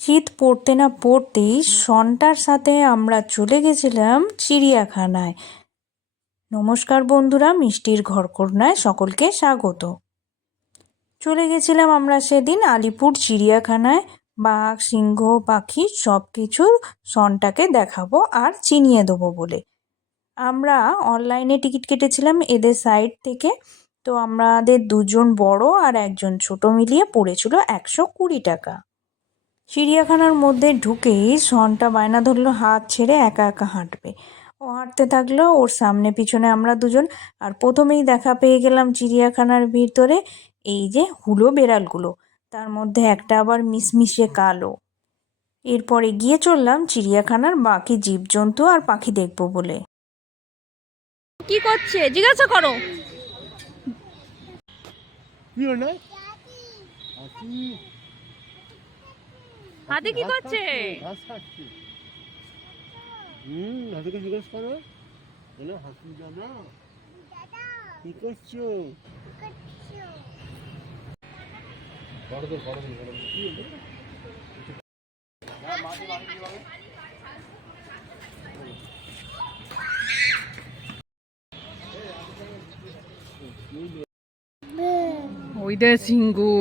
শীত পড়তে না পড়তেই সন্টার সাথে আমরা চলে গেছিলাম চিড়িয়াখানায়। নমস্কার বন্ধুরা, মিষ্টির ঘরকন্যায় সকলকে স্বাগত। চলে গেছিলাম আমরা সেদিন আলিপুর চিড়িয়াখানায়। বাঘ, সিংহ, পাখি সব কিছু সন্টাকে দেখাবো আর চিনিয়ে দেবো বলে আমরা অনলাইনে টিকিট কেটেছিলাম এদের সাইট থেকে। তো আমাদের দুজন বড় আর একজন ছোট মিলিয়ে পড়েছিল 120 টাকা। চিড়িয়াখানার মধ্যে ঢুকেই সন্টা বায়না ধরলো হাত ছেড়ে একা একা হাঁটবে। ও হাঁটতে থাকলো, ওর সামনে পিছনে আমরা দুজন। আর প্রথমেই দেখা পেয়ে গেলাম চিড়িয়াখানার ভিতরে এই যে হুলো বেড়ালগুলো, তার মধ্যে একটা আবার মিশমিশে কালো। এরপর এগিয়ে চললাম চিড়িয়াখানার বাকি জীবজন্তু আর পাখি দেখবো বলে। কি করছে জিজ্ঞাসা করো। হাতে কি করছে? ঘাস খাচ্ছে। হাতিকে জিজ্ঞেস করো। বলো হাতি দাদা কি করছো? ওই দে সিংহু,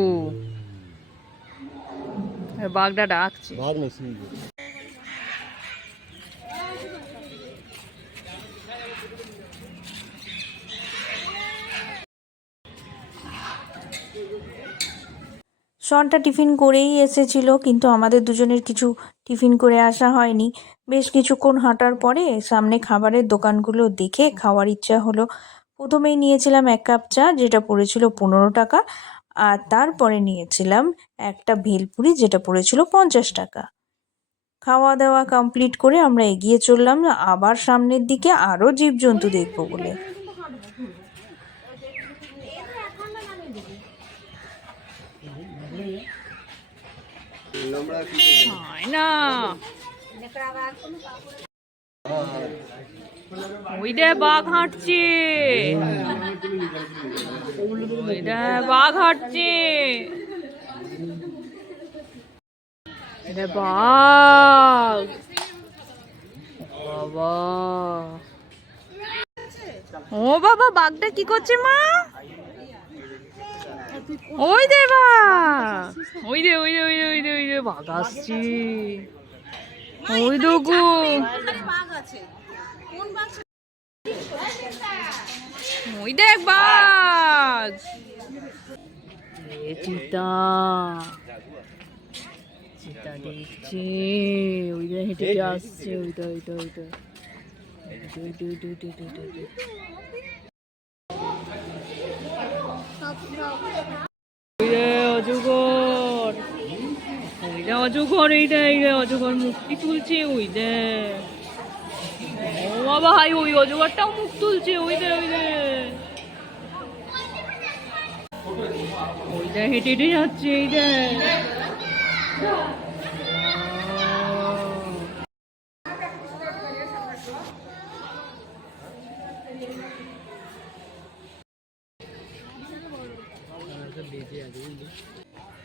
বাঘটা ডাকছে। ভাগ না সিংহ। সন্টা টিফিন করেই এসেছিল, কিন্তু আমাদের দুজনের কিছু টিফিন করে আসা হয়নি। বেশ কিছুক্ষণ হাঁটার পরে সামনে খাবারের দোকানগুলো দেখে খাওয়ার ইচ্ছা হলো। প্রথমেই নিয়েছিলাম 1 কাপ চা, যেটা পড়েছিল 15 টাকা। আর তারপরে নিয়েছিলাম একটা ভেলপুরি, যেটা পড়েছিল 50 টাকা। খাওয়া দাওয়া কমপ্লিট করে আমরা এগিয়ে চললাম আবার সামনের দিকে, আরও জীবজন্তু দেখবো বলে। না ওই দে বাঘ হাঁটছে, ওই দে বাঘ হাঁটছে, বাঘ বাবা। ও বাবা, বাঘটা কি করছে মা? ওই দে বাঘ, ওই দে ওই দে ওই দে ওই দে ওই দে বাঘ আসছে। ওই দেখো ওই দেখ বাঘ। চিতা চিতা দেখছে, ওইটা হেঁটে আসছে, ওইটা ওইটা ওইটা অজগর, ওইটা অজগর, এইটা এইটা অজগর মুক্তি তুলছে। ওই দে ও বাবা, হাই ওই অজগরটাও মুখ তুলছে। ওই দে ওই দে ওইটা হেঁটে হেঁটে যাচ্ছে। এইটা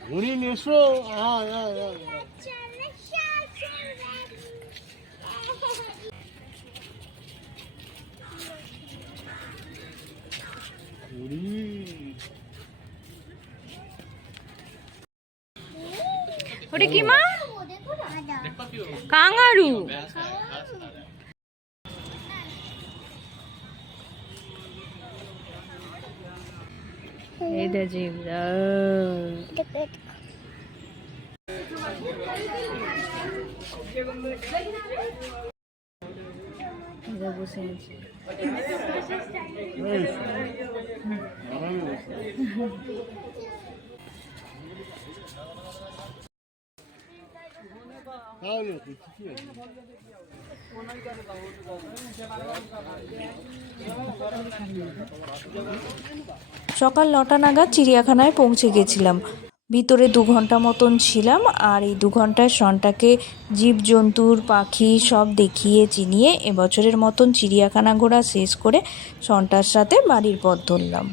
হরিণ এসো। ওটা কি মা? কাঙ্গারু। এই দে জিবরা বসে আছে। সকাল 9টা নাগাদ চিড়িয়াখানায় পৌঁছে গেছিলাম। ভিতরে 2 ঘন্টা মতন ছিলাম, আর এই 2 ঘন্টায় সন্টাকে জীবজন্তুর পাখি সব দেখিয়ে চিনিয়ে এবছরের মতন চিড়িয়াখানা ঘোরা শেষ করে সন্টার সাথে বাড়ির পথ ধরলাম।